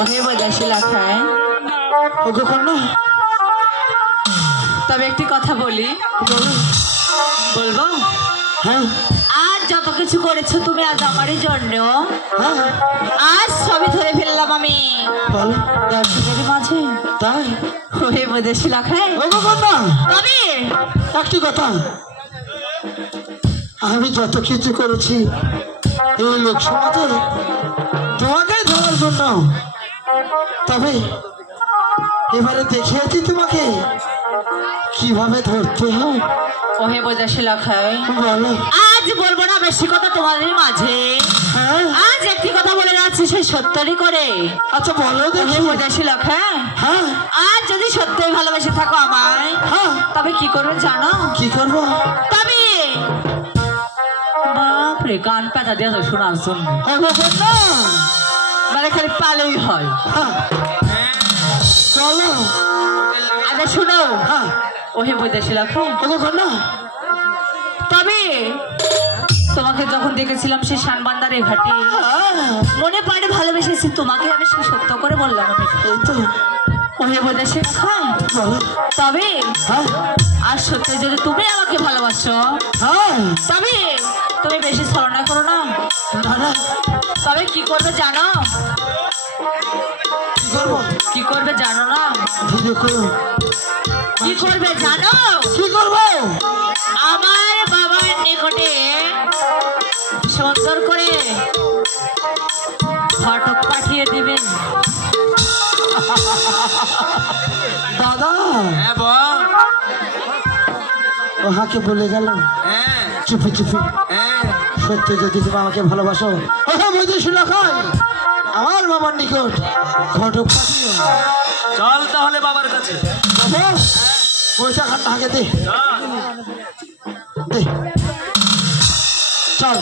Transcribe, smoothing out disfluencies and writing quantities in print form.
ওহে বৈদেশী লাখায় ওগো কন্যা, তবে একটি কথা বলি, বলবো? হ্যাঁ আজ যত কিছু করেছো তুমি আজ আমারই জন্য, হ্যাঁ আজ সবই ধরে ফেললাম আমি বলো এর মাঝে। তাই? ওহে বৈদেশী লাখায় ওগো কন্যা, তবে একটি কথা, আমি যত কিছু করেছি এই লোক সমাজে তোমাকে ধরার জন্য, তবে এবারে দেখিয়েছি তোমাকে কিভাবে ধরতে হয়। ওহে বৈদেশী লাখায় বলো। আজ বলবো না বেশি কথা তোমাদের মাঝে, হ্যাঁ আজ একটি কথা বলে যাচ্ছি সেই সত্যরই করে। আচ্ছা বলো দেখি। ওহে বৈদেশী লাখায় হ্যাঁ আজ যদি সত্যই ভালোবেসে থাকো আমায়, হ্যাঁ তবে কি করবে জানো? কি করবো? তবে বাপরে কান পাতা দিয়ে শোনার জন্য ওগো কন্যা, মানে খালি পালেই হয়। হ্যাঁ চলো। আচ্ছা শুনো, হ্যাঁ ওহে বৈদেশী লাখায় ওগো কন্যা, তবে তোমাকে যখন দেখেছিলাম সেই শানবান্দারের ঘাটে, মনে পড়ে ভালোবেসেছি তোমাকে, আমি সেই সত্য করে বললাম আমি। এই তো। ওহে বৈদেশী লাখায় বলো। তবে হ্যাঁ আর সত্যি যদি তুমি আমাকে ভালোবাসো, হ্যাঁ তবে তুমি বেশি ছলনা করো না। না না, তবে কি করবে জানো? কি করবো? কি করবে জানো না? ধীরে করো। কি করবে জানো? কি করবো? আমার বাবার নিকটে সুন্দর করে ফটক পাঠিয়ে দিবেন। দাদা হ্যাঁ বল। ও হাকে বলে গেল হ্যাঁ চুপি চুপি, হ্যাঁ সত্যি যদি তুমি আমাকে ভালোবাসো, ওহে বৈদেশী লাখায় আমার বাবার নিকট ঘটক পাঠিও। চল তাহলে বাবার কাছে। বাবা পয়সা খান হাকে দে চল। দে। চল